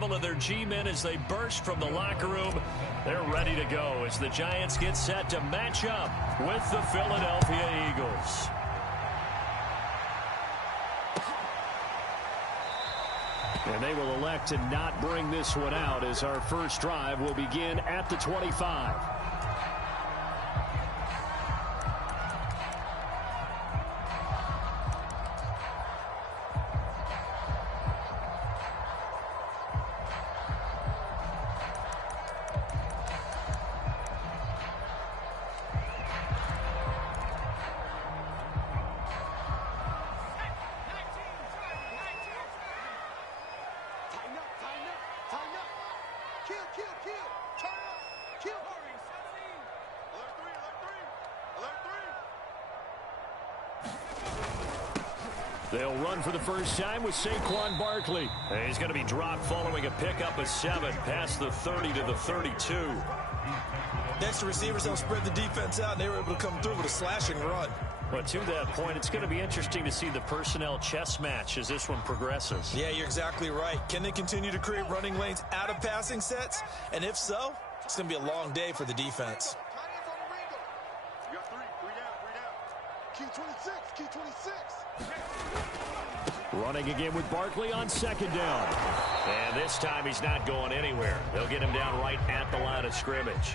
arrival of their G-men as they burst from the locker room. They're ready to go as the Giants get set to match up with the Philadelphia Eagles. And they will elect to not bring this one out as our first drive will begin at the 25. They'll run for the first time with Saquon Barkley. He's going to be dropped following a pickup of 7 past the 30 to the 32. Next, the receivers don't spread the defense out, and they were able to come through with a slashing run. But to that point, it's going to be interesting to see the personnel chess match as this one progresses. Yeah, you're exactly right. Can they continue to create running lanes out of passing sets? And if so, it's going to be a long day for the defense. You got three down. Q26, Q26. Running again with Barkley on second down. And this time he's not going anywhere. They'll get him down right at the line of scrimmage.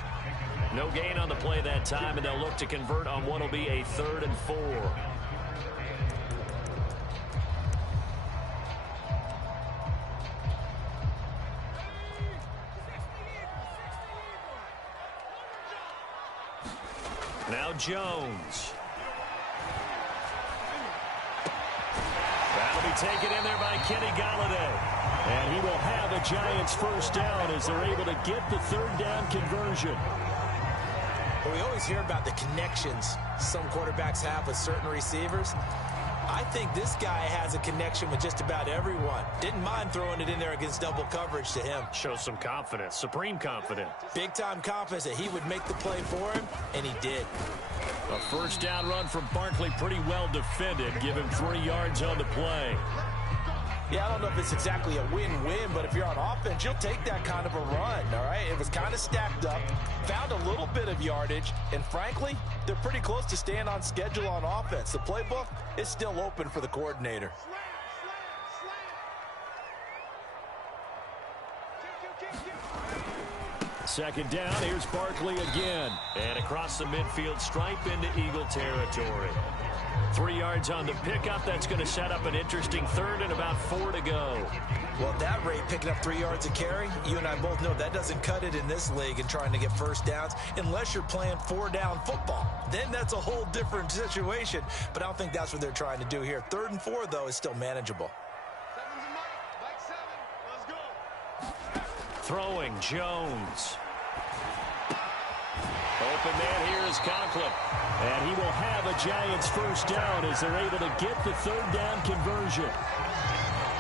No gain on the play that time, and they'll look to convert on what will be a 3rd and 4. Now Jones. That'll be taken in there by Kenny Golladay. And he will have a Giants first down as they're able to get the 3rd down conversion. Well, we always hear about the connections some quarterbacks have with certain receivers. I think this guy has a connection with just about everyone. Didn't mind throwing it in there against double coverage to him. Shows some confidence, supreme confidence. Big-time confidence that he would make the play for him, and he did. A first down run from Barkley, pretty well defended. Give him 3 yards on the play. Yeah, I don't know if it's exactly a win-win, but if you're on offense, you'll take that kind of a run, all right? It was kind of stacked up, found a little bit of yardage, and frankly, they're pretty close to staying on schedule on offense. The playbook is still open for the coordinator. Second down, here's Barkley again. And across the midfield stripe into Eagle territory. 3 yards on the pickup. That's going to set up an interesting 3rd and about 4 to go. Well, at that rate, picking up 3 yards a carry, you and I both know that doesn't cut it in this league and trying to get first downs unless you're playing 4-down football. Then that's a whole different situation. But I don't think that's what they're trying to do here. 3rd and 4, though, is still manageable. Throwing Jones. Open man here is Conklin. And he will have a Giants first down as they're able to get the 3rd down conversion.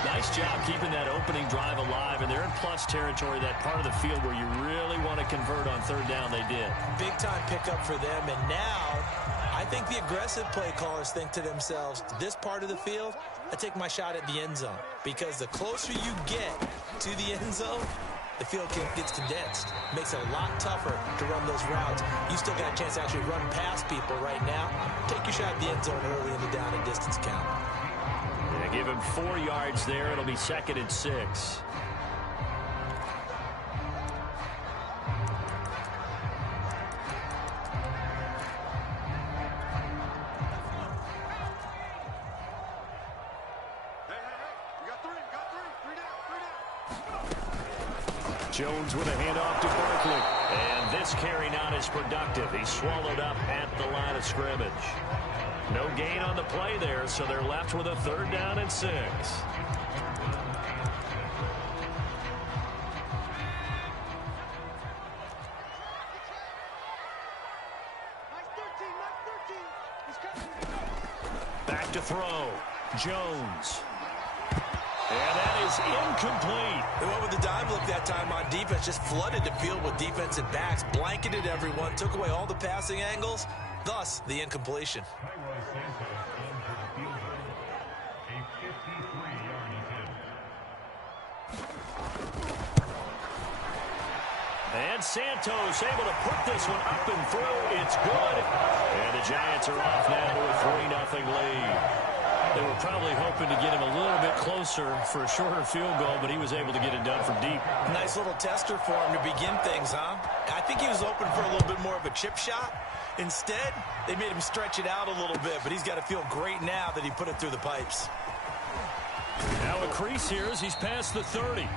Nice job keeping that opening drive alive, and they're in plus territory, that part of the field where you really want to convert on 3rd down. They did. Big-time pickup for them, and now I think the aggressive play callers think to themselves, this part of the field, I take my shot at the end zone, because the closer you get to the end zone, the field gets condensed. Makes it a lot tougher to run those routes. You still got a chance to actually run past people right now. Take your shot at the end zone early in the down and distance count. Yeah, give him 4 yards there. It'll be 2nd and 6. Jones with a handoff to Barkley. And this carry not as productive. He's swallowed up at the line of scrimmage. No gain on the play there, so they're left with a 3rd down and 6. Back to throw. Jones. And that is incomplete. They went with the dime look that time on defense. Just flooded the field with defensive backs. Blanketed everyone. Took away all the passing angles. Thus, the incompletion. And Santos able to put this one up and through. It's good. And the Giants are off now to a 3-0 lead. They were probably hoping to get him a little bit closer for a shorter field goal, but he was able to get it done from deep. Nice little tester for him to begin things, huh? I think he was open for a little bit more of a chip shot. Instead, they made him stretch it out a little bit, but he's got to feel great now that he put it through the pipes. Now a crease here as he's past the 30.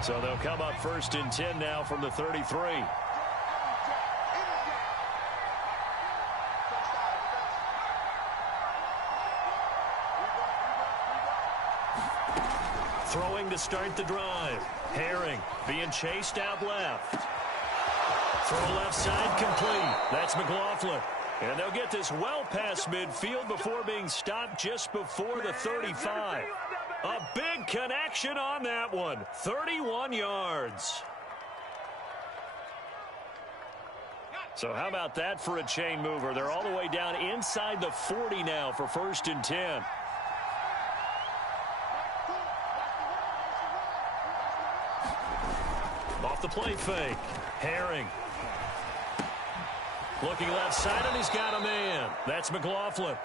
So they'll come up 1st and 10 now from the 33. Throwing to start the drive. Herring being chased out left. Throw left side complete. That's McLaughlin. And they'll get this well past midfield before being stopped just before the 35. A big connection on that one. 31 yards. So how about that for a chain mover? They're all the way down inside the 40 now for 1st and 10. Off the play fake. Herring. Looking left side, and he's got a man. That's McLaughlin.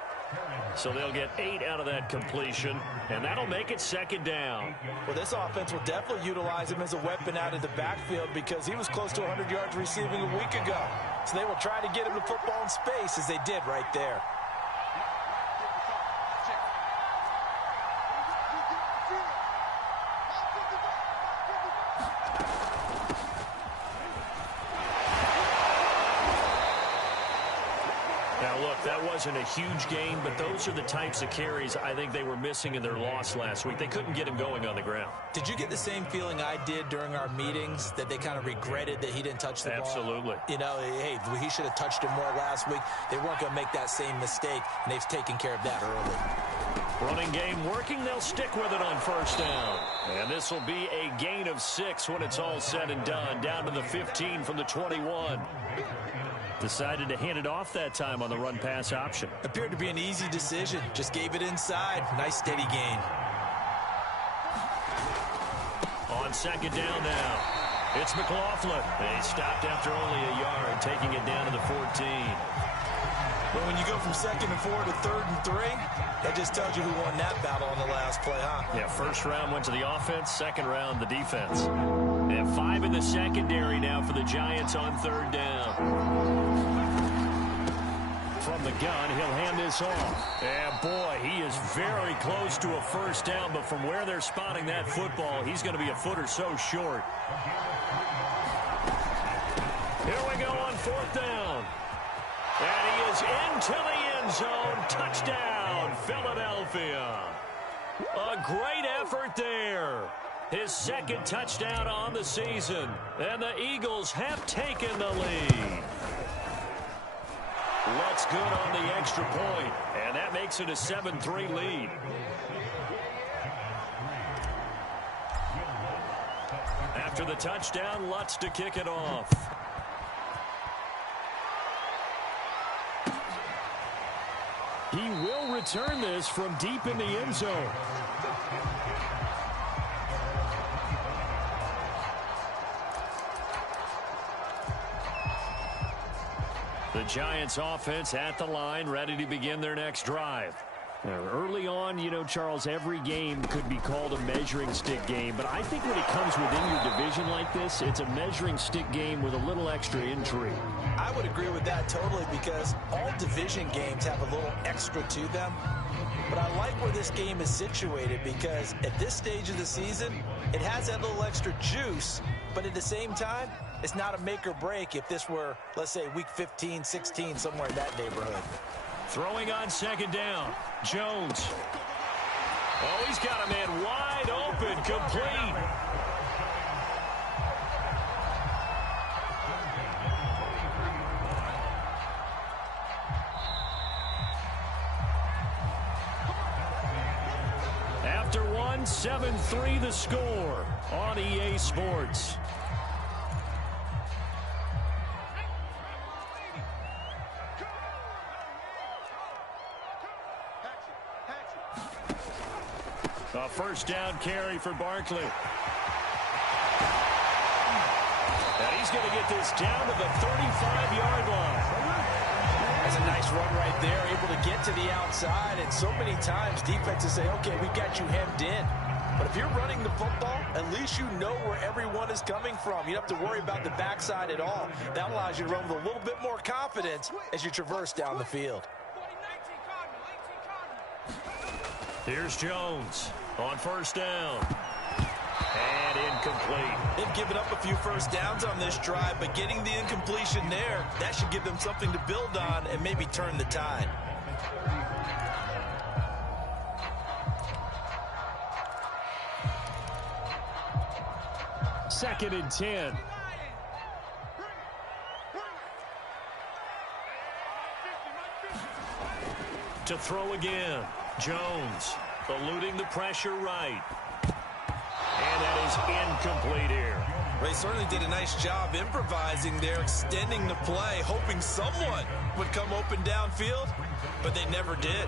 So they'll get 8 out of that completion, and that'll make it 2nd down. Well, this offense will definitely utilize him as a weapon out of the backfield because he was close to 100 yards receiving a week ago. So they will try to get him the football in space as they did right there. That wasn't a huge gain, but those are the types of carries I think they were missing in their loss last week. They couldn't get him going on the ground. Did you get the same feeling I did during our meetings, that they kind of regretted that he didn't touch the ball? Absolutely. You know, hey, he should have touched it more last week. They weren't going to make that same mistake, and they've taken care of that early. Running game working. They'll stick with it on 1st down. And this will be a gain of 6 when it's all said and done. Down to the 15 from the 21. Decided to hand it off that time on the run-pass option. Appeared to be an easy decision. Just gave it inside. Nice steady gain. On 2nd down now, it's McLaughlin. They stopped after only a yard, taking it down to the 14. But when you go from 2nd and 4 to 3rd and 3, that just tells you who won that battle on the last play, huh? Yeah, 1st round went to the offense, 2nd round the defense. They have 5 in the secondary now for the Giants on 3rd down. From the gun, he'll hand this off. And boy, he is very close to a 1st down, but from where they're spotting that football, he's going to be a foot or so short. Here we go on 4th down. And he is into the end zone. Touchdown, Philadelphia. A great effort there. His 2nd touchdown on the season. And the Eagles have taken the lead. Looks good on the extra point. And that makes it a 7-3 lead. After the touchdown, Lutz to kick it off. He will return this from deep in the end zone. The Giants offense at the line, ready to begin their next drive. Now, early on, you know, Charles, every game could be called a measuring stick game, but I think when it comes within your division like this, it's a measuring stick game with a little extra intrigue. I would agree with that totally because all division games have a little extra to them. But I like where this game is situated because at this stage of the season, it has that little extra juice, but at the same time, it's not a make or break if this were, let's say, week 15, 16, somewhere in that neighborhood. Throwing on 2nd down, Jones. Oh, he's got a man wide open, complete. After one, 7-3 the score on EA Sports. first down carry for Barkley. And he's going to get this down to the 35-yard line. That's a nice run right there, able to get to the outside. And so many times defenses say, okay, we got you hemmed in. But if you're running the football, at least you know where everyone is coming from. You don't have to worry about the backside at all. That allows you to run with a little bit more confidence as you traverse down the field. Here's Jones on first down. And incomplete. They've given up a few first downs on this drive, but getting the incompletion there, that should give them something to build on and maybe turn the tide. Second and 10. To throw again. Jones eluding the pressure right. And that is incomplete here. They certainly did a nice job improvising there, extending the play, hoping someone would come open downfield, but they never did.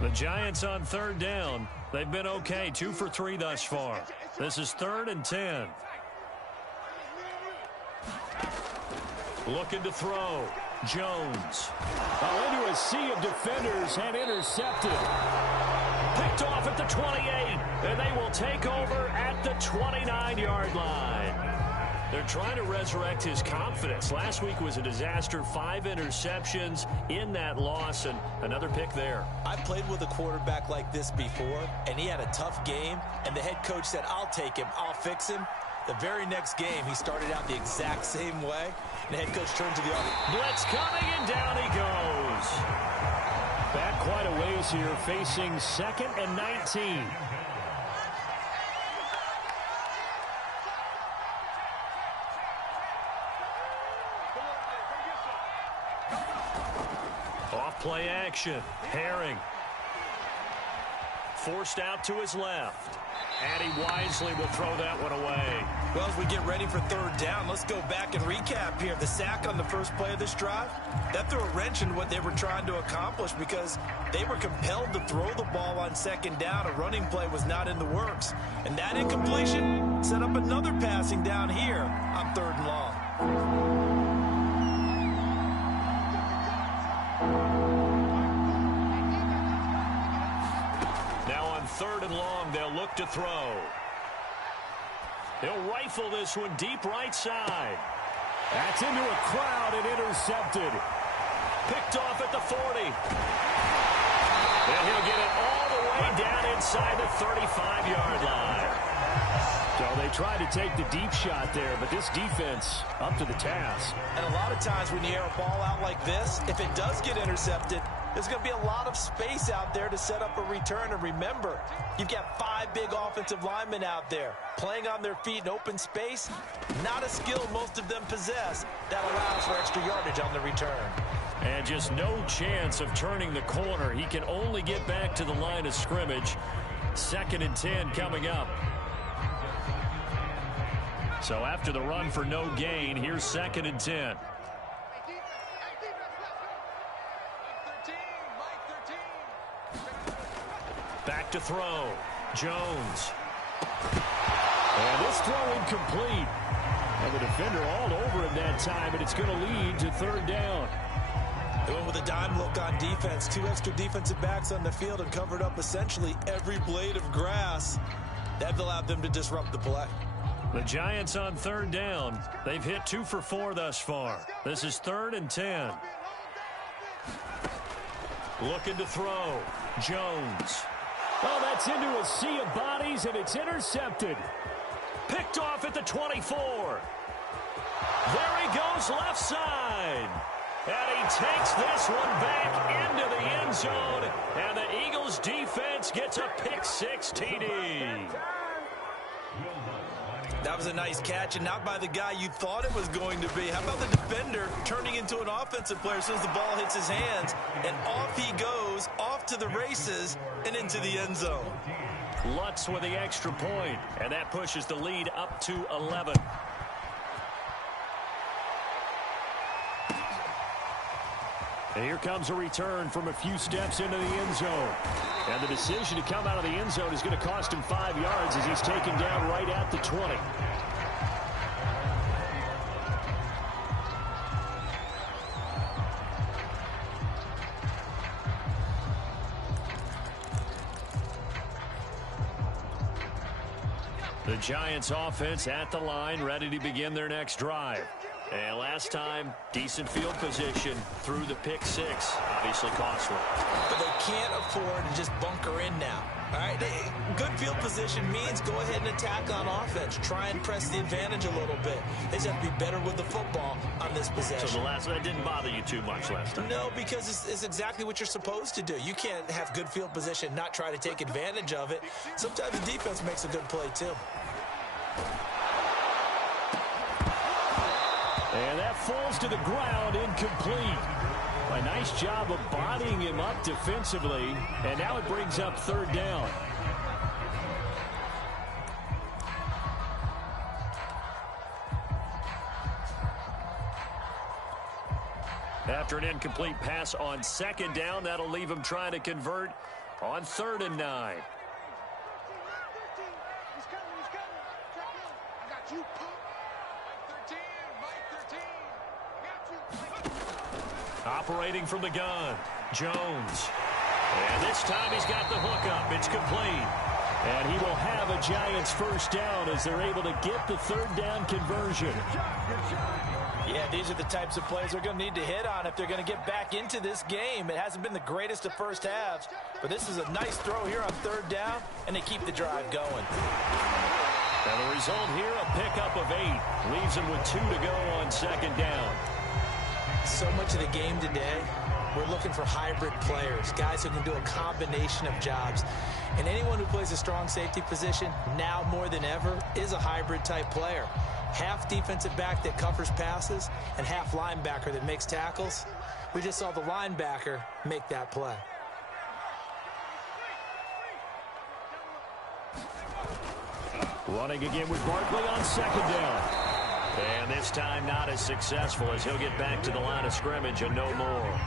The Giants on third down. They've been okay, 2 for 3 thus far. This is 3rd and 10. Looking to throw. Jones. Into a sea of defenders and intercepted. Picked off at the 28, and they will take over at the 29-yard line. They're trying to resurrect his confidence. Last week was a disaster, 5 interceptions in that loss, and another pick there. I played with a quarterback like this before, and he had a tough game, and the head coach said, I'll take him, I'll fix him. The very next game, he started out the exact same way, and the head coach turned to the offense. Blitz coming, and down he goes. Back quite a ways here, facing 2nd and 19. Off play action. Herring. Forced out to his left. And he wisely will throw that one away. Well, as we get ready for third down, let's go back and recap here. The sack on the first play of this drive, that threw a wrench in what they were trying to accomplish because they were compelled to throw the ball on second down. A running play was not in the works. And that incompletion set up another passing down here on 3rd and long. Now on 3rd and long, they'll look to throw. They'll rifle this one deep right side. That's into a crowd and intercepted. Picked off at the 40. And he'll get it all the way down inside the 35-yard line. So they tried to take the deep shot there, but this defense up to the task. And a lot of times when you air a ball out like this, if it does get intercepted, there's going to be a lot of space out there to set up a return. And remember, you've got 5 big offensive linemen out there playing on their feet in open space. Not a skill most of them possess that allows for extra yardage on the return. And just no chance of turning the corner. He can only get back to the line of scrimmage. 2nd and 10 coming up. So after the run for no gain, here's 2nd and 10. Back to throw. Jones. And this throw incomplete. And the defender all over him that time, and it's going to lead to 3rd down. They went with a dime look on defense. 2 extra defensive backs on the field and covered up essentially every blade of grass. That allowed them to disrupt the play. The Giants on 3rd down. They've hit 2 for 4 thus far. This is 3rd and 10. Looking to throw. Jones. Oh, that's into a sea of bodies, and it's intercepted. Picked off at the 24. There he goes left side. And he takes this one back into the end zone. And the Eagles defense gets a pick-6 TD. That was a nice catch, and not by the guy you thought it was going to be. How about the defender turning into an offensive player as soon as the ball hits his hands? And off he goes, off to the races, and into the end zone. Lutz with the extra point, and that pushes the lead up to 11. And here comes a return from a few steps into the end zone. And the decision to come out of the end zone is going to cost him 5 yards as he's taken down right at the 20. The Giants offense at the line, ready to begin their next drive. And last time, decent field position through the pick six. Obviously costly. But they can't afford to just bunker in now. All right, good field position means go ahead and attack on offense. Try and press the advantage a little bit. They just have to be better with the football on this possession. So that didn't bother you too much last time? No, because it's exactly what you're supposed to do. You can't have good field position, not try to take advantage of it. Sometimes the defense makes a good play, too. And that falls to the ground, incomplete. A nice job of bodying him up defensively, and now it brings up third down. After an incomplete pass on second down, that'll leave him trying to convert on 3rd and 9. Operating from the gun, Jones. And this time he's got the hook up. It's complete. And he will have a Giants first down as they're able to get the 3rd down conversion. Yeah, these are the types of plays they're going to need to hit on if they're going to get back into this game. It hasn't been the greatest of first halves, but this is a nice throw here on 3rd down, and they keep the drive going. And the result here, a pickup of 8. Leaves him with 2 to go on 2nd down. So much of the game today, we're looking for hybrid players, guys who can do a combination of jobs. And anyone who plays a strong safety position, now more than ever, is a hybrid-type player. Half defensive back that covers passes and half linebacker that makes tackles. We just saw the linebacker make that play. Running again with Barkley on 2nd down. And this time not as successful as he'll get back to the line of scrimmage and no more.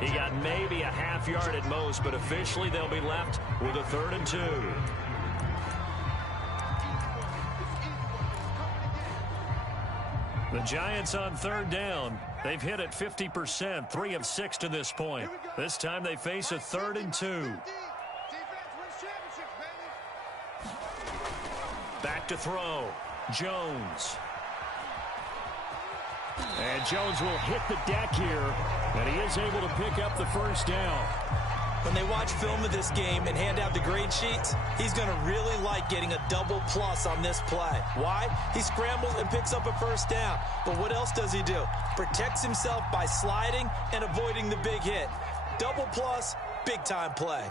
He got maybe a half yard at most, but officially they'll be left with a 3rd and 2. The Giants on 3rd down. They've hit it 50%, 3 of 6 to this point. This time they face a 3rd and 2. Back to throw. Jones. And Jones will hit the deck here, and he is able to pick up the first down. When they watch film of this game and hand out the grade sheets, he's going to really like getting a double plus on this play. Why? He scrambles and picks up a first down. But what else does he do? Protects himself by sliding and avoiding the big hit. Double plus, big-time play.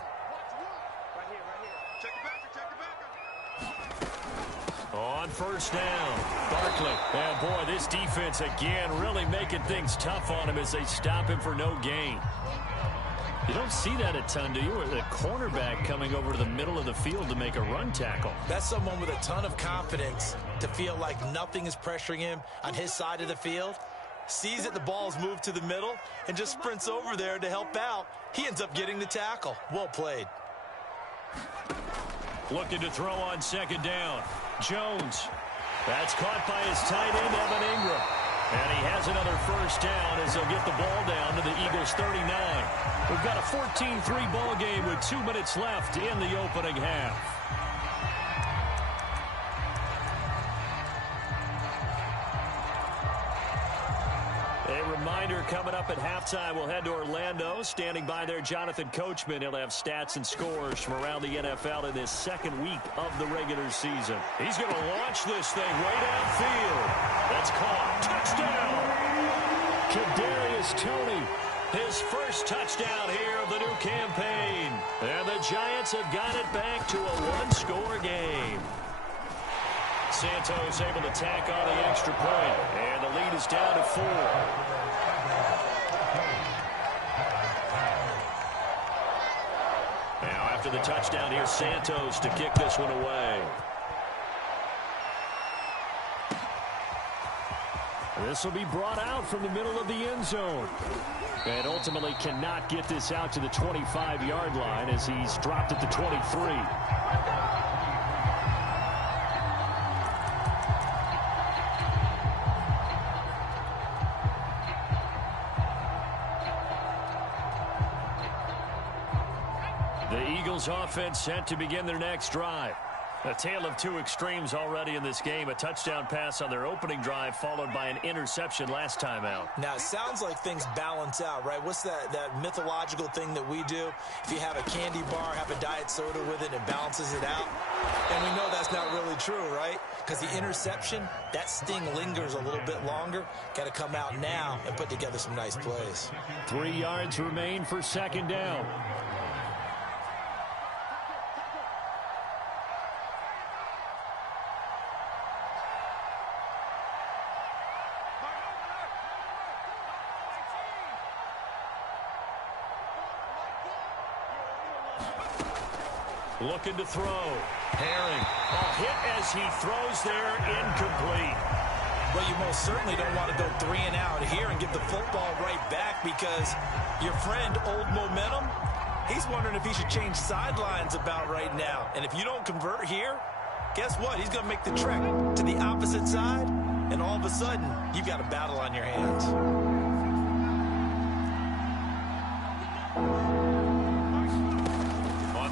On 1st down, Barkley. And boy, this defense again really making things tough on him as they stop him for no gain. You don't see that a ton, do you? Or the cornerback coming over to the middle of the field to make a run tackle. That's someone with a ton of confidence to feel like nothing is pressuring him on his side of the field. Sees that the ball's moved to the middle and just sprints over there to help out. He ends up getting the tackle. Well played. Looking to throw on 2nd down. Jones. That's caught by his tight end, Evan Ingram. And he has another first down as they'll get the ball down to the Eagles' 39. We've got a 14-3 ball game with 2 minutes left in the opening half. A reminder coming up at halftime, we'll head to Orlando. Standing by there, Jonathan Coachman. He'll have stats and scores from around the NFL in this 2nd week of the regular season. He's going to launch this thing way downfield. That's caught. Touchdown! Kadarius Toney, his first touchdown here of the new campaign. And the Giants have got it back to a 1-score game. Santos able to tack on the extra point, and the lead is down to 4. Now after the touchdown, here's Santos to kick this one away. This will be brought out from the middle of the end zone. And ultimately cannot get this out to the 25-yard line as he's dropped at the 23. The Eagles offense set to begin their next drive. A tale of two extremes already in this game. A touchdown pass on their opening drive followed by an interception last time out. Now, it sounds like things balance out, right? What's that mythological thing that we do? If you have a candy bar, have a diet soda with it, it balances it out. And we know that's not really true, right? Because the interception, that sting lingers a little bit longer. Got to come out now and put together some nice plays. 3 yards remain for second down. Looking to throw. Herring. A hit as he throws there, incomplete. Well, you most certainly don't want to go 3 and out here and give the football right back because your friend, Old Momentum, he's wondering if he should change sidelines about right now. And if you don't convert here, guess what? He's going to make the trek to the opposite side, and all of a sudden, you've got a battle on your hands.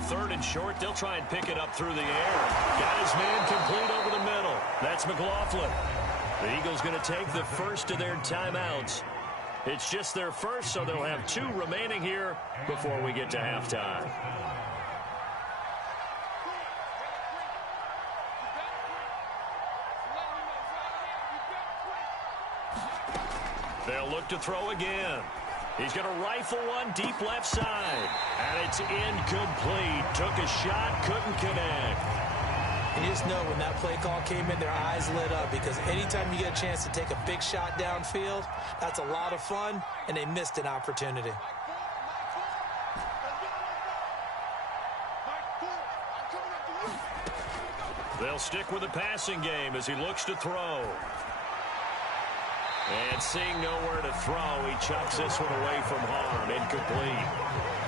Third and short, they'll try and pick it up through the air. Got his man complete over the middle. That's McLaughlin. The Eagles going to take the first of their timeouts. It's just their first, so they'll have 2 remaining here before we get to halftime. They'll look to throw again. He's going to rifle one deep left side. And it's incomplete. Took a shot, couldn't connect. And you just know when that play call came in, their eyes lit up because anytime you get a chance to take a big shot downfield, that's a lot of fun, and they missed an opportunity. They'll stick with the passing game as he looks to throw. And seeing nowhere to throw, he chucks this one away from harm. Incomplete.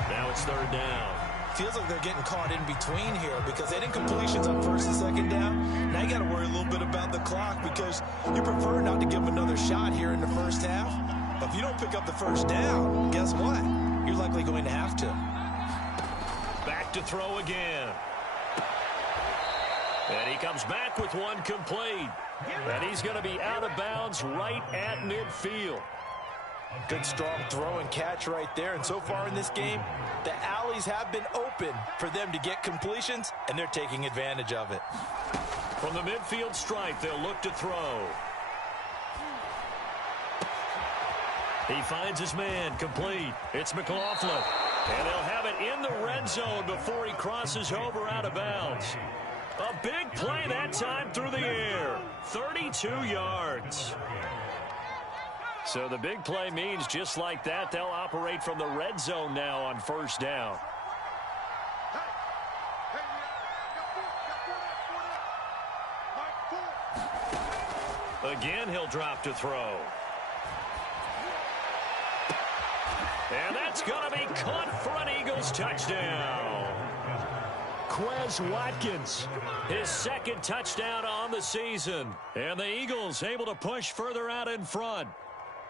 Now it's third down. Feels like they're getting caught in between here because they didn't completions on first and second down. Now you got to worry a little bit about the clock because you prefer not to give them another shot here in the first half. But if you don't pick up the first down, guess what? You're likely going to have to. Back to throw again. And he comes back with one complete. And he's going to be out of bounds right at midfield. Good strong throw and catch right there. And so far in this game, the alleys have been open for them to get completions, and they're taking advantage of it. From the midfield stripe, they'll look to throw. He finds his man complete. It's McLaughlin. And they'll have it in the red zone before he crosses over out of bounds. A big play that time through the air. 32 yards. So the big play means just like that, they'll operate from the red zone now on first down. Again, he'll drop to throw. And that's going to be caught for an Eagles touchdown. Quez Watkins, his second touchdown on the season. And the Eagles able to push further out in front.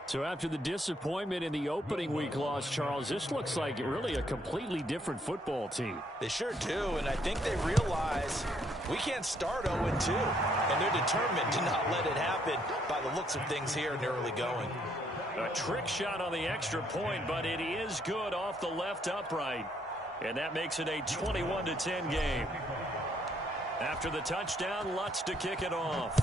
So after the disappointment in the opening week loss, Charles, this looks like really a completely different football team. They sure do, and I think they realize we can't start 0-2, and they're determined to not let it happen by the looks of things here in the early going. A trick shot on the extra point, but it is good off the left upright. And that makes it a 21-10 game. After the touchdown, Lutz to kick it off.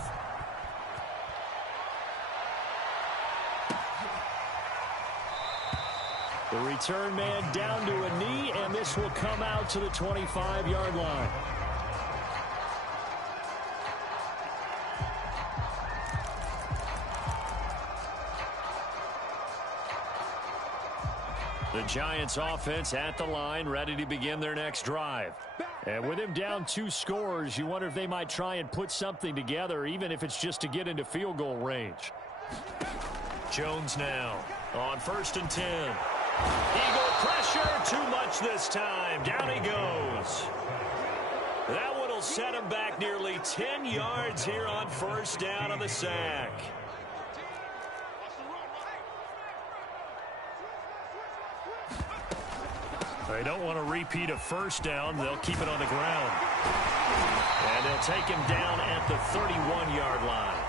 The return man down to a knee, and this will come out to the 25-yard line. The Giants offense at the line, ready to begin their next drive. And with him down 2 scores, you wonder if they might try and put something together, even if it's just to get into field goal range. Jones now on 1st and 10. Eagle pressure, too much this time. Down he goes. That one will set him back nearly 10 yards here on 1st down on the sack. They don't want to repeat a 1st down. They'll keep it on the ground. And they'll take him down at the 31-yard line.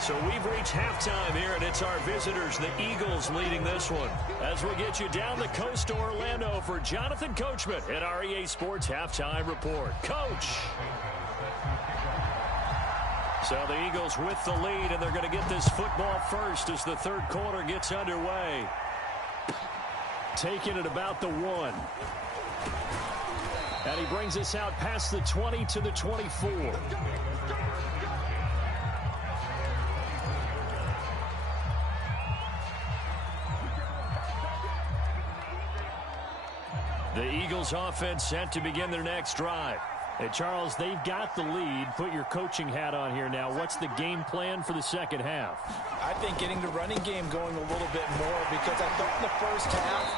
So we've reached halftime here, and it's our visitors, the Eagles, leading this one. As we get you down the coast to Orlando for Jonathan Coachman at our EA Sports Halftime Report. Coach! So the Eagles with the lead, and they're going to get this football first as the 3rd quarter gets underway. Taking it about the 1. And he brings us out past the 20 to the 24. The Eagles offense set to begin their next drive. Hey, Charles, they've got the lead. Put your coaching hat on here now. What's the game plan for the second half? I think getting the running game going a little bit more, because I thought in the first half,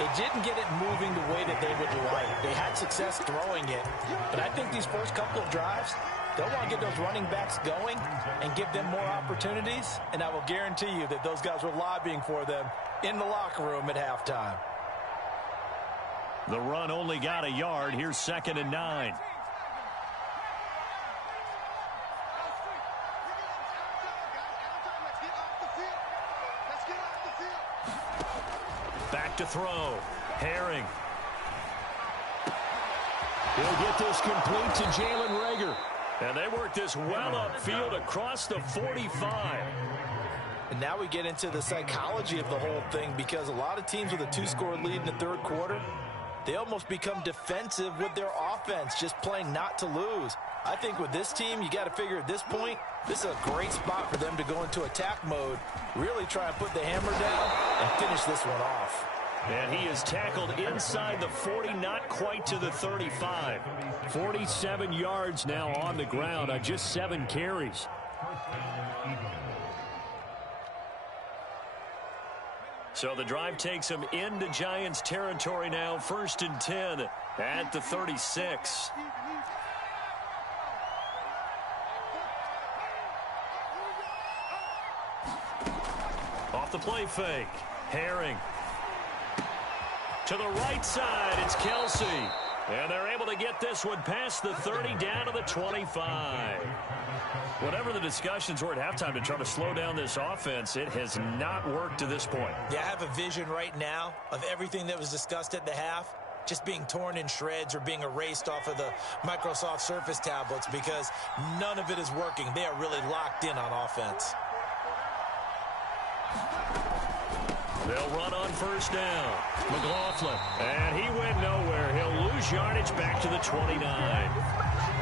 they didn't get it moving the way that they would like. They had success throwing it, but I think these first couple of drives, they'll want to get those running backs going and give them more opportunities, and I will guarantee you that those guys were lobbying for them in the locker room at halftime. The run only got a yard. Here's 2nd and 9. Back to throw. Herring. He'll get this complete to Jalen Reagor. And they work this well upfield across the 45. And now we get into the psychology of the whole thing, because a lot of teams with a 2-score lead in the 3rd quarter, they almost become defensive with their offense, just playing not to lose. I think with this team, you got to figure at this point, this is a great spot for them to go into attack mode, really try and put the hammer down and finish this one off. And he is tackled inside the 40, not quite to the 35. 47 yards now on the ground on just 7 carries. So the drive takes him into Giants territory now. 1st and 10 at the 36. Off the play fake. Herring. To the right side, it's Kelsey. And they're able to get this one past the 30 down to the 25. Whatever the discussions were at halftime to try to slow down this offense, it has not worked to this point. Yeah, I have a vision right now of everything that was discussed at the half just being torn in shreds or being erased off of the Microsoft Surface tablets, because none of it is working. They are really locked in on offense. They'll run on 1st down. McLaughlin. And he went nowhere. He'll lose yardage back to the 29.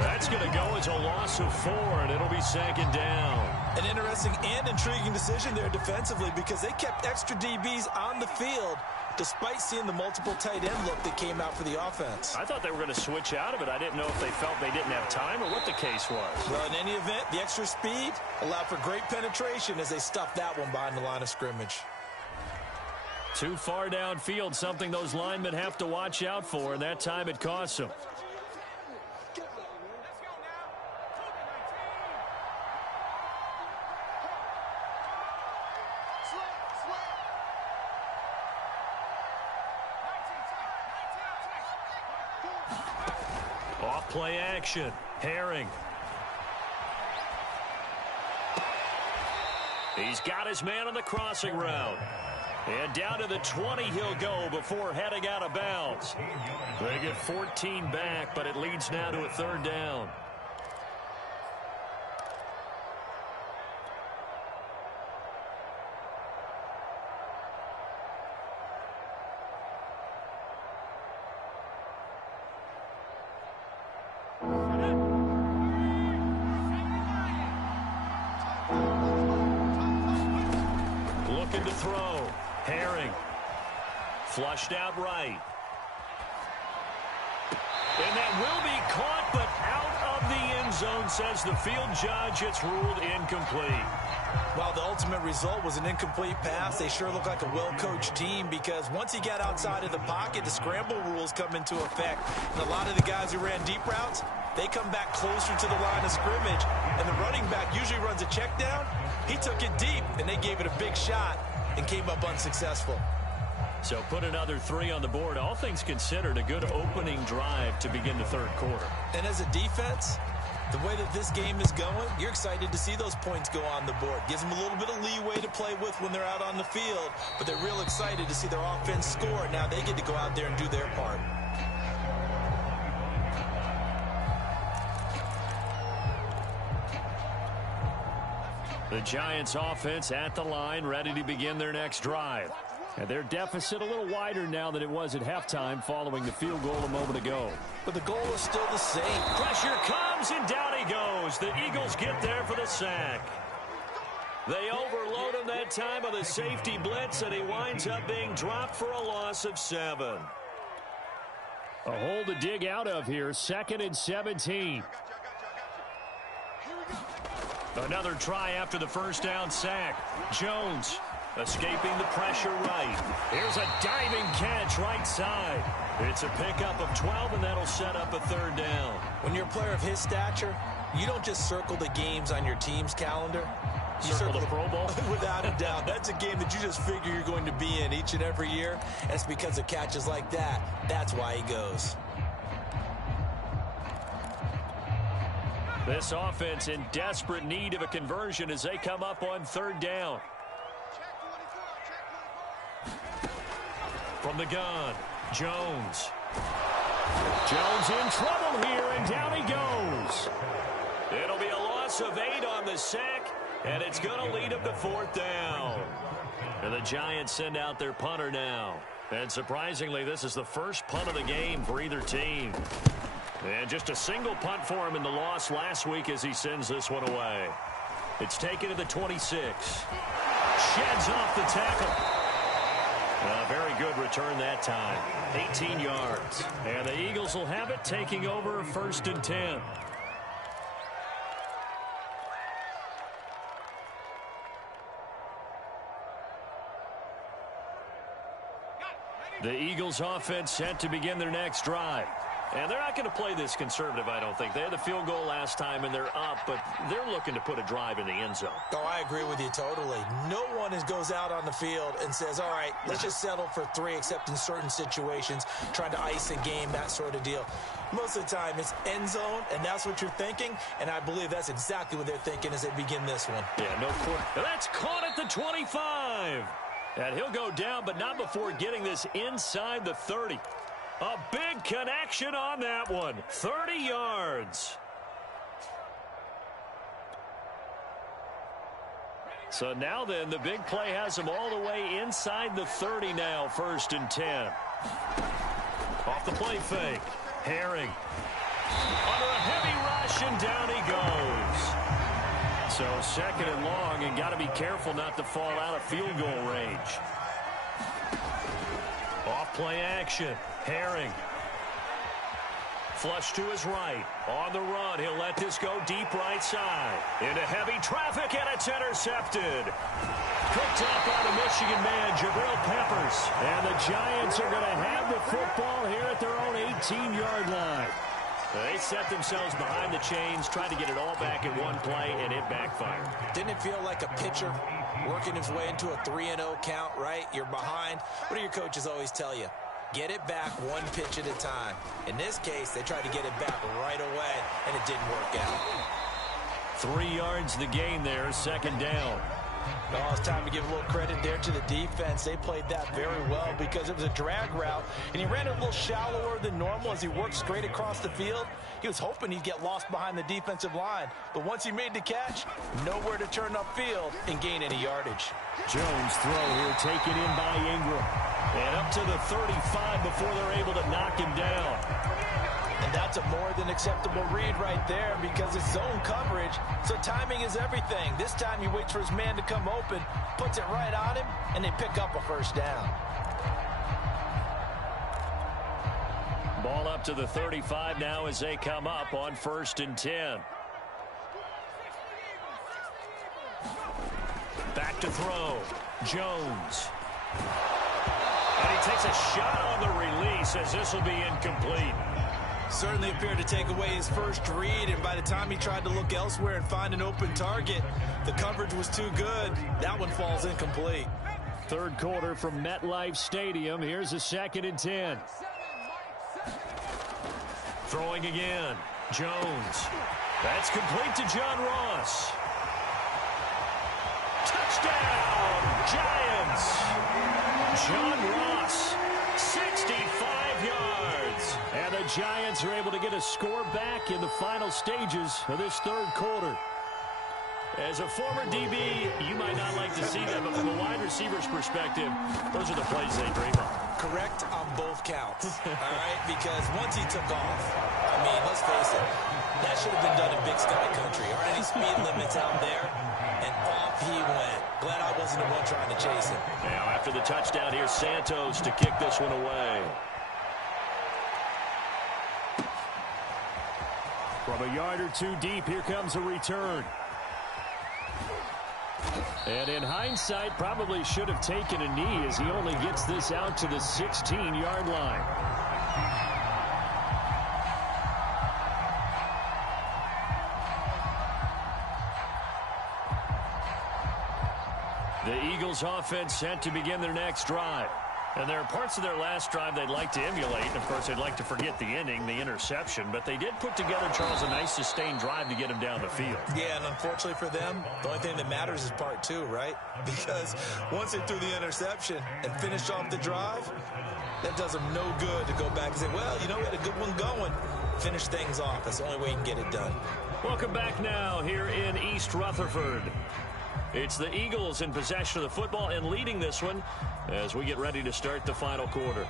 That's going to go as a loss of 4, and it'll be 2nd down. An interesting and intriguing decision there defensively, because they kept extra DBs on the field despite seeing the multiple tight end look that came out for the offense. I thought they were going to switch out of it. I didn't know if they felt they didn't have time or what the case was. Well, in any event, the extra speed allowed for great penetration as they stuffed that one behind the line of scrimmage. Too far downfield, something those linemen have to watch out for, and that time it costs them. Off play action. Herring. He's got his man on the crossing route. And down to the 20 he'll go before heading out of bounds. They get 14 back, but it leads now to a 3rd down. Looking to throw. Herring. Flushed out right. And that will be caught, but out of the end zone, says the field judge. It's ruled incomplete. While the ultimate result was an incomplete pass, they sure look like a well-coached team because once he got outside of the pocket, the scramble rules come into effect. And a lot of the guys who ran deep routes, they come back closer to the line of scrimmage. And the running back usually runs a check down. He took it deep, and they gave it a big shot and came up unsuccessful. So put another 3 on the board. All things considered, a good opening drive to begin the third quarter. And as a defense, the way that this game is going, you're excited to see those points go on the board. Gives them a little bit of leeway to play with when they're out on the field, but they're real excited to see their offense score. Now they get to go out there and do their part. The Giants offense at the line, ready to begin their next drive. And their deficit a little wider now than it was at halftime following the field goal a moment ago. But the goal is still the same. Pressure comes, and down he goes. The Eagles get there for the sack. They overload him that time with a safety blitz, and he winds up being dropped for a loss of 7. A hole to dig out of here, 2nd and 17. Another try after the first down sack. Jones escaping the pressure right. Here's a diving catch right side. It's a pickup of 12, and that'll set up a 3rd down. When you're a player of his stature, you don't just circle the games on your team's calendar. You circle the Pro Bowl? Without a doubt. That's a game that you just figure you're going to be in each and every year. And it's because of catches like that. That's why he goes. This offense in desperate need of a conversion as they come up on 3rd down. From the gun, Jones. Jones in trouble here, and down he goes. It'll be a loss of 8 on the sack, and it's going to lead them to 4th down. And the Giants send out their punter now. And surprisingly, this is the first punt of the game for either team. And just a single punt for him in the loss last week as he sends this one away. It's taken to the 26. Sheds off the tackle. A very good return that time. 18 yards. And the Eagles will have it, taking over 1st and 10. The Eagles offense set to begin their next drive. And they're not going to play this conservative, I don't think. They had the field goal last time, and they're up, but they're looking to put a drive in the end zone. Oh, I agree with you totally. No one goes out on the field and says, all right, let's just settle for 3, except in certain situations, trying to ice a game, that sort of deal. Most of the time, it's end zone, and that's what you're thinking, and I believe that's exactly what they're thinking as they begin this one. Yeah, no quarter. That's caught at the 25. And he'll go down, but not before getting this inside the 30. A big connection on that one. 30 yards. So now then, the big play has him all the way inside the 30 now, 1st and 10. Off the play fake. Herring. Under a heavy rush, and down he goes. So 2nd and long, and got to be careful not to fall out of field goal range. Off play action. Herring. Flush to his right. On the run. He'll let this go deep right side. Into heavy traffic, and it's intercepted. Picked up by the Michigan man, Jabril Peppers. And the Giants are going to have the football here at their own 18-yard line. They set themselves behind the chains, trying to get it all back in one play, and it backfired. Didn't it feel like a pitcher working his way into a 3-0 count, right? You're behind. What do your coaches always tell you? Get it back one pitch at a time. In this case, they tried to get it back right away, and it didn't work out. 3 yards the gain there, 2nd down. Oh, it's time to give a little credit there to the defense. They played that very well because it was a drag route, and he ran it a little shallower than normal as he worked straight across the field. He was hoping he'd get lost behind the defensive line, but once he made the catch, nowhere to turn upfield and gain any yardage. Jones throw here taken in by Ingram. And up to the 35 before they're able to knock him down. And that's a more than acceptable read right there because it's zone coverage, so timing is everything. This time he waits for his man to come open, puts it right on him, and they pick up a 1st down. Ball up to the 35 now as they come up on 1st and 10. to throw. Jones. And he takes a shot on the release as this will be incomplete. Certainly appeared to take away his first read, and by the time he tried to look elsewhere and find an open target, the coverage was too good. That one falls incomplete. Third quarter from MetLife Stadium. Here's a 2nd and 10. Throwing again. Jones. That's complete to John Ross. Touchdown, Giants. John Ross, 65 yards. And the Giants are able to get a score back in the final stages of this third quarter. As a former DB, you might not like to see that, but from a wide receiver's perspective, those are the plays they dream of. Correct on both counts, all right? Because once he took off, I mean, let's face it, that should have been done in Big Sky Country. Aren't any speed limits out there? And off he went. Glad I wasn't the one trying to chase him. Now, after the touchdown, here's Santos to kick this one away. From a yard or two deep, here comes a return. And in hindsight, probably should have taken a knee as he only gets this out to the 16-yard line. The Eagles offense set to begin their next drive. And there are parts of their last drive they'd like to emulate. And, of course, they'd like to forget the ending, the interception. But they did put together, Charles, a nice sustained drive to get him down the field. Yeah, and unfortunately for them, the only thing that matters is part two, right? Because once they threw the interception and finished off the drive, that does them no good to go back and say, well, you know, we had a good one going. Finish things off. That's the only way you can get it done. Welcome back now here in East Rutherford. It's the Eagles in possession of the football and leading this one as we get ready to start the final quarter.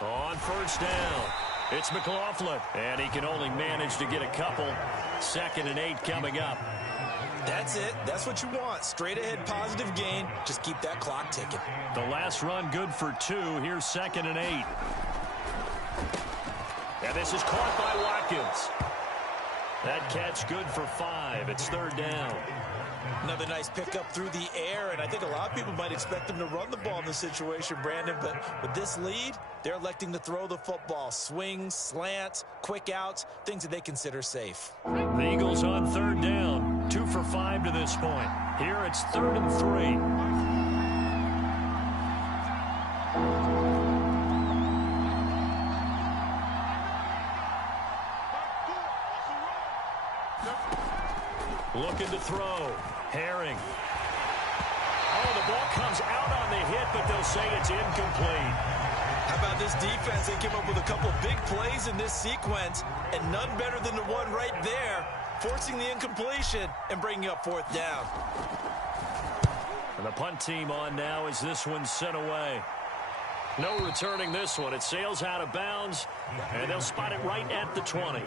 On first down, it's McLaughlin, and he can only manage to get a couple. 2nd and 8 coming up. That's it. That's what you want. Straight ahead positive gain. Just keep that clock ticking. The last run good for 2. Here's 2nd and 8. And this is caught by Watkins. That catch good for 5. It's 3rd down. Another nice pickup through the air, and I think a lot of people might expect them to run the ball in this situation, Brandon, but with this lead, they're electing to throw the football. Swings, slants, quick outs, things that they consider safe. The Eagles on 3rd down. 2 for 5 to this point. Here it's 3rd and 3. Looking to throw. Herring. Oh, the ball comes out on the hit, but they'll say it's incomplete. How about this defense? They came up with a couple of big plays in this sequence, and none better than the one right there, forcing the incompletion and bringing up 4th down. And the punt team on now as this one's sent away. No returning this one. It sails out of bounds, and they'll spot it right at the 20.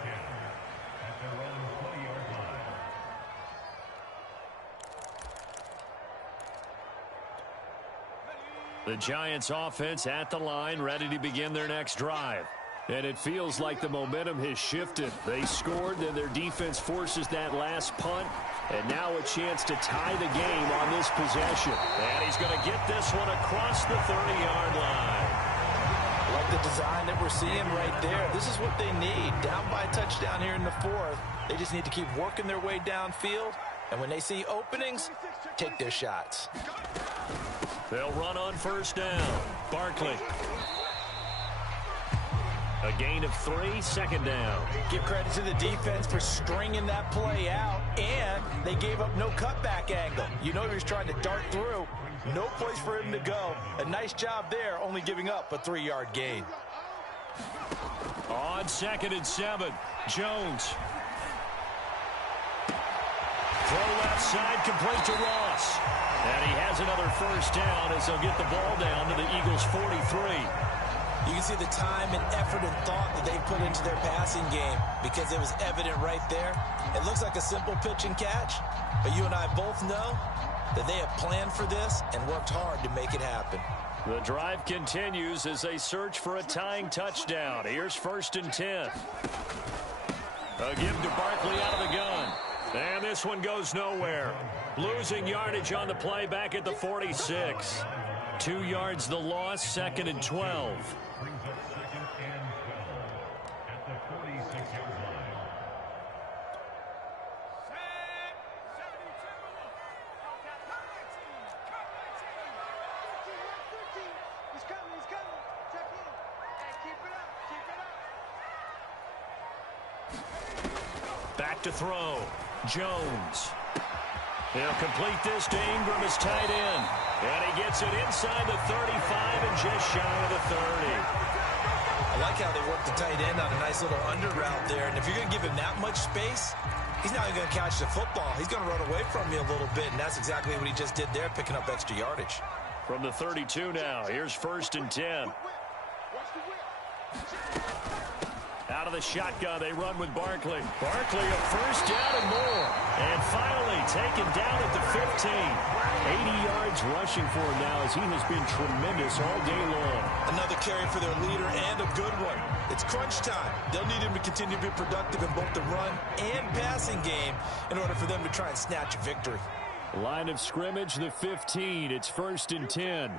The Giants offense at the line, ready to begin their next drive. And it feels like the momentum has shifted. They scored, then their defense forces that last punt. And now a chance to tie the game on this possession. And he's going to get this one across the 30-yard line. Like the design that we're seeing right there. This is what they need. Down by a touchdown here in the 4th. They just need to keep working their way downfield. And when they see openings, take their shots. They'll run on first down. Barkley. A gain of 3, 2nd down. Give credit to the defense for stringing that play out, and they gave up no cutback angle. You know he was trying to dart through. No place for him to go. A nice job there, only giving up a 3-yard gain. On 2nd and 7, Jones. Throw left side, complete to Ross. And he has another first down as they'll get the ball down to the Eagles' 43. You can see the time and effort and thought that they put into their passing game because it was evident right there. It looks like a simple pitch and catch, but you and I both know that they have planned for this and worked hard to make it happen. The drive continues as they search for a tying touchdown. Here's 1st and 10. A give to Barkley out of the gun. And this one goes nowhere. Losing yardage on the play back at the 46. 2 yards the loss, 2nd and 12. Back to throw. Jones. He'll complete this to Ingram as tight end. And he gets it inside the 35 and just shy of the 30. I like how they work the tight end on a nice little under route there. And if you're going to give him that much space, he's not going to catch the football. He's going to run away from you a little bit, and that's exactly what he just did there, picking up extra yardage. From the 32 now, here's 1st and 10. Out of the shotgun, they run with Barkley. Barkley a 1st down and more. And finally taken down at the 15. 80 yards rushing for him now as he has been tremendous all day long. Another carry for their leader and a good one. It's crunch time. They'll need him to continue to be productive in both the run and passing game in order for them to try and snatch a victory. Line of scrimmage, the 15. It's 1st and 10.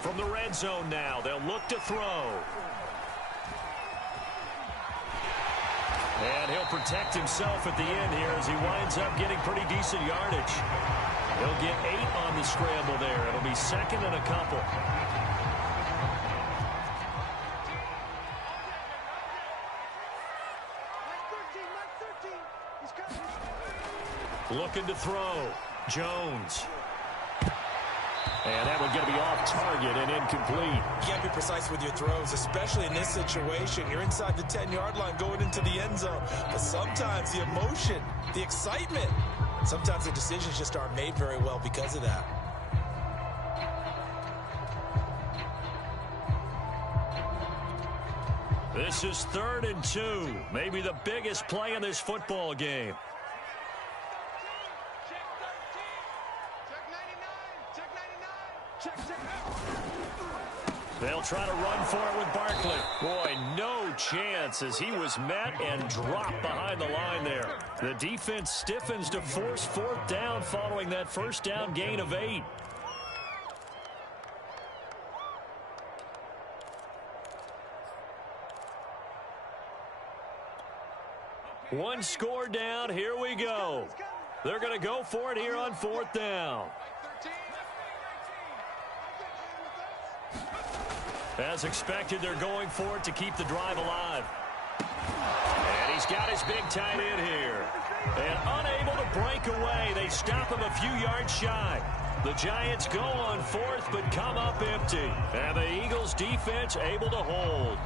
From the red zone now, they'll look to throw. And he'll protect himself at the end here as he winds up getting pretty decent yardage. He'll get 8 on the scramble there. It'll be 2nd and a couple. Looking to throw. Jones. And that one's going to be off target and incomplete. You got to be precise with your throws, especially in this situation. You're inside the 10-yard line going into the end zone. But sometimes the emotion, the excitement, sometimes the decisions just aren't made very well because of that. This is 3rd and 2. Maybe the biggest play in this football game. They'll try to run for it with Barkley. Boy, no chance as he was met and dropped behind the line there. The defense stiffens to force 4th down following that 1st down gain of 8. One score down. Here we go. They're going to go for it here on 4th down. As expected, they're going for it to keep the drive alive. And he's got his big tight end here. And unable to break away. They stop him a few yards shy. The Giants go on 4th but come up empty. And the Eagles defense able to hold.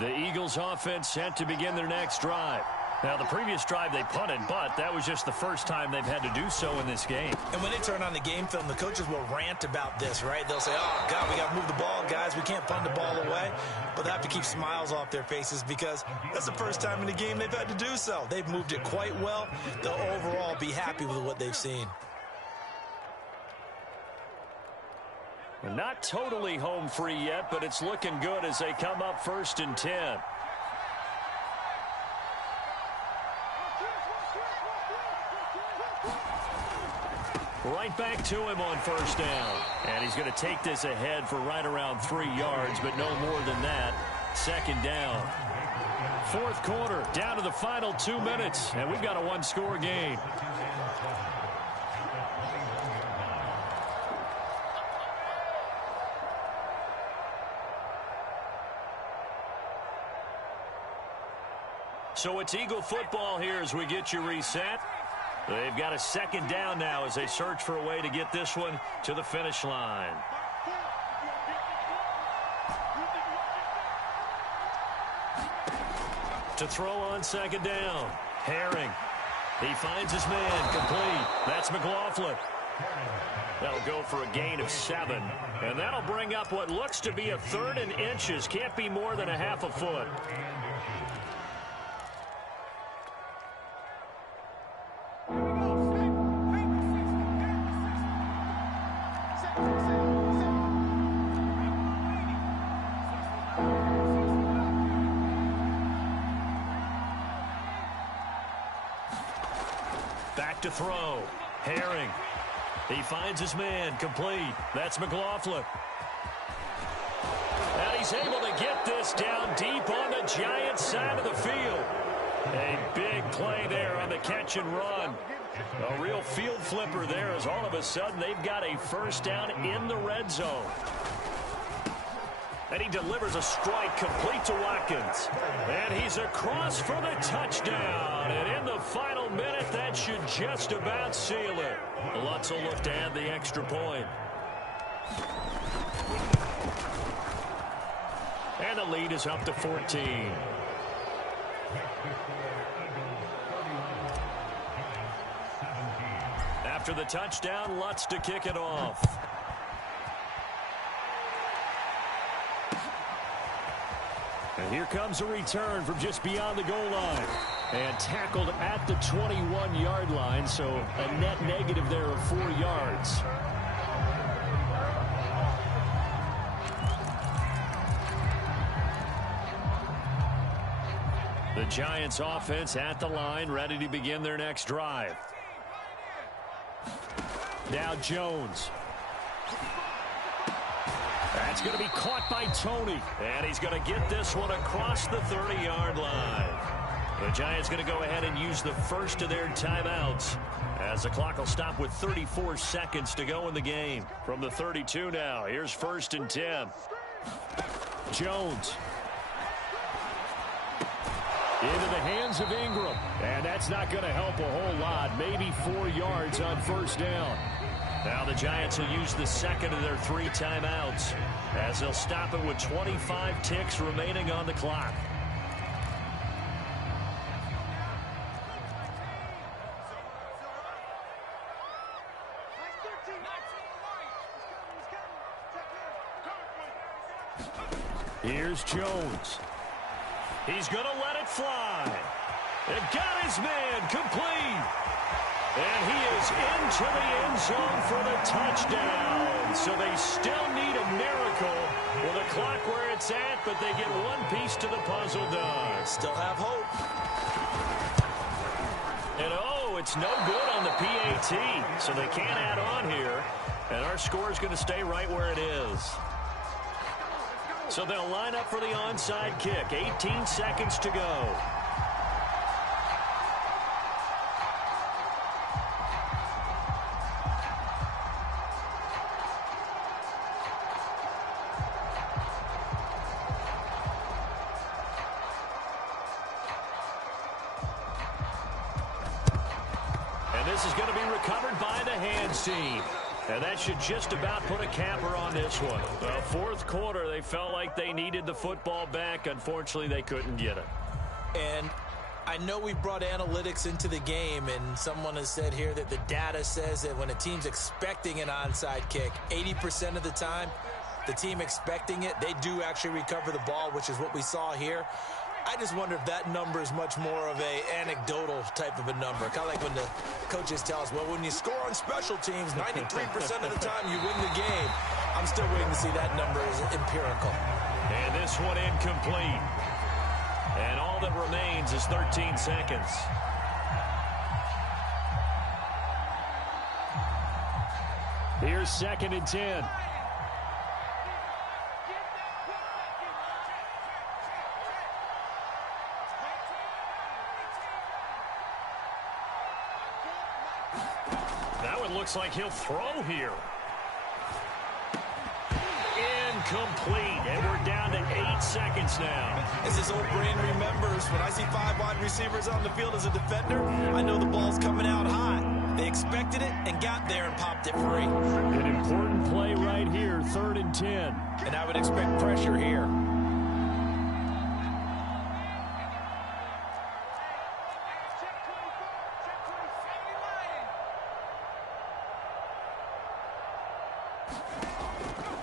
The Eagles offense set to begin their next drive. Now, the previous drive they punted, but that was just the first time they've had to do so in this game. And when they turn on the game film, the coaches will rant about this, right? They'll say, oh, God, we got to move the ball, guys. We can't punt the ball away. But they have to keep smiles off their faces because that's the first time in the game they've had to do so. They've moved it quite well. They'll overall be happy with what they've seen. Not totally home free yet, but it's looking good as they come up 1st and 10. Right back to him on 1st down. And he's going to take this ahead for right around 3 yards, but no more than that. 2nd down. 4th quarter, down to the final 2 minutes, and we've got a 1-score game. So it's Eagle football here as we get you reset. They've got a 2nd down now as they search for a way to get this one to the finish line. To throw on 2nd down. Herring. He finds his man. Complete. That's McLaughlin. That'll go for a gain of 7. And that'll bring up what looks to be a 3rd and inches. Can't be more than a half a foot. Back to throw. Herring. He finds his man. Complete. That's McLaughlin. And he's able to get this down deep on the Giants' side of the field. A big play there on the catch and run. A real field flipper there as all of a sudden they've got a first down in the red zone. And he delivers a strike complete to Watkins. And he's across for the touchdown. And in the final minute, that should just about seal it. Lutz will look to add the extra point. And the lead is up to 14. After the touchdown, Lutz to kick it off. And here comes a return from just beyond the goal line. And tackled at the 21-yard line, so a net negative there of 4 yards. The Giants offense at the line, ready to begin their next drive. Now Jones. That's going to be caught by Tony. And he's going to get this one across the 30-yard line. The Giants going to go ahead and use the first of their timeouts as the clock will stop with 34 seconds to go in the game. From the 32 now, here's 1st and 10. Jones. Into the hands of Ingram. And that's not going to help a whole lot. Maybe 4 yards on first down. Now the Giants will use the second of their 3 timeouts as they'll stop it with 25 ticks remaining on the clock. Here's Jones. He's going to let it fly. And got his man complete. And he is into the end zone for the touchdown. So they still need a miracle with the clock where it's at, but they get one piece to the puzzle done. Still have hope. And oh, it's no good on the PAT. So they can't add on here. And our score is going to stay right where it is. So they'll line up for the onside kick. 18 seconds to go. And this is going to be recovered by the hands team. And that should just about put a capper on this one. The fourth quarter, they felt like they needed the football back. Unfortunately, they couldn't get it. And I know we brought analytics into the game, and someone has said here that the data says that when a team's expecting an onside kick, 80% of the time, the team expecting it, they do actually recover the ball, which is what we saw here. I just wonder if that number is much more of a anecdotal type of a number. Kind of like when the coaches tell us, well, when you score on special teams, 93% of the time you win the game. I'm still waiting to see that number is empirical. And this one incomplete. And all that remains is 13 seconds. Here's 2nd and 10. Looks like he'll throw here. Incomplete. And we're down to 8 seconds now. As his old brain remembers, when I see 5 wide receivers on the field as a defender, I know the ball's coming out hot. They expected it and got there and popped it free. An important play right here, 3rd and 10. And I would expect pressure here.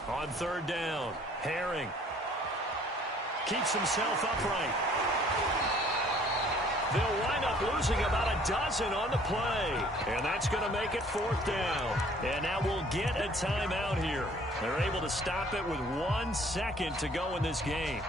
On 3rd down, Herring keeps himself upright. They'll wind up losing about a dozen on the play. And that's going to make it 4th down. And now we'll get a timeout here. They're able to stop it with 1 second to go in this game.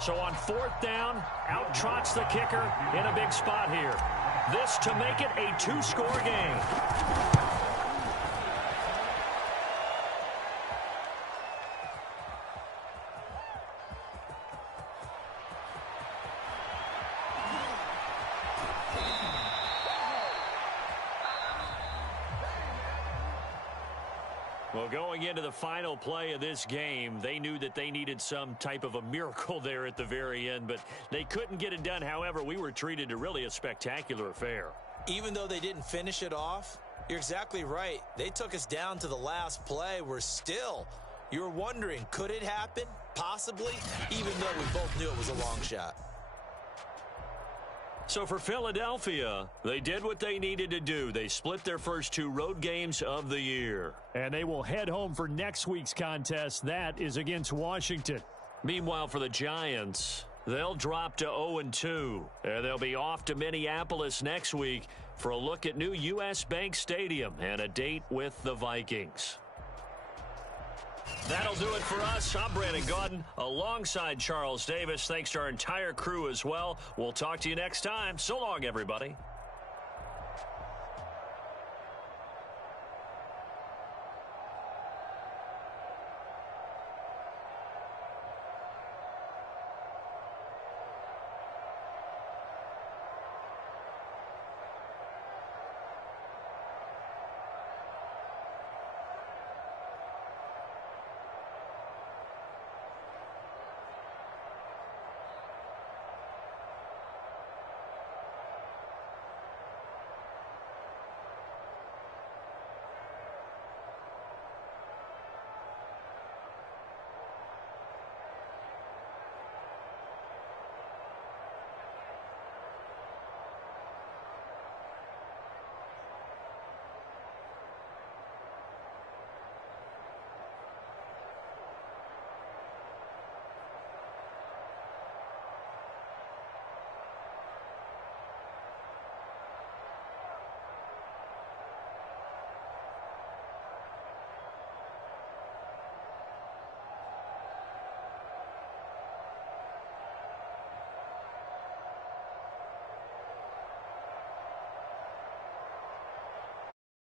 So on 4th down, out trots the kicker in a big spot here. This to make it a 2-score game. Well, going into the final play of this game, they knew that they needed some type of a miracle there at the very end, but they couldn't get it done. However, we were treated to really a spectacular affair. Even though they didn't finish it off, you're exactly right. They took us down to the last play. We're still, you're wondering, could it happen? Possibly, even though we both knew it was a long shot. So for Philadelphia, they did what they needed to do. They split their first 2 road games of the year. And they will head home for next week's contest. That is against Washington. Meanwhile, for the Giants, they'll drop to 0-2. And they'll be off to Minneapolis next week for a look at new U.S. Bank Stadium and a date with the Vikings. That'll do it for us. I'm Brandon Gaudin alongside Charles Davis. Thanks to our entire crew as well. We'll talk to you next time. So long, everybody.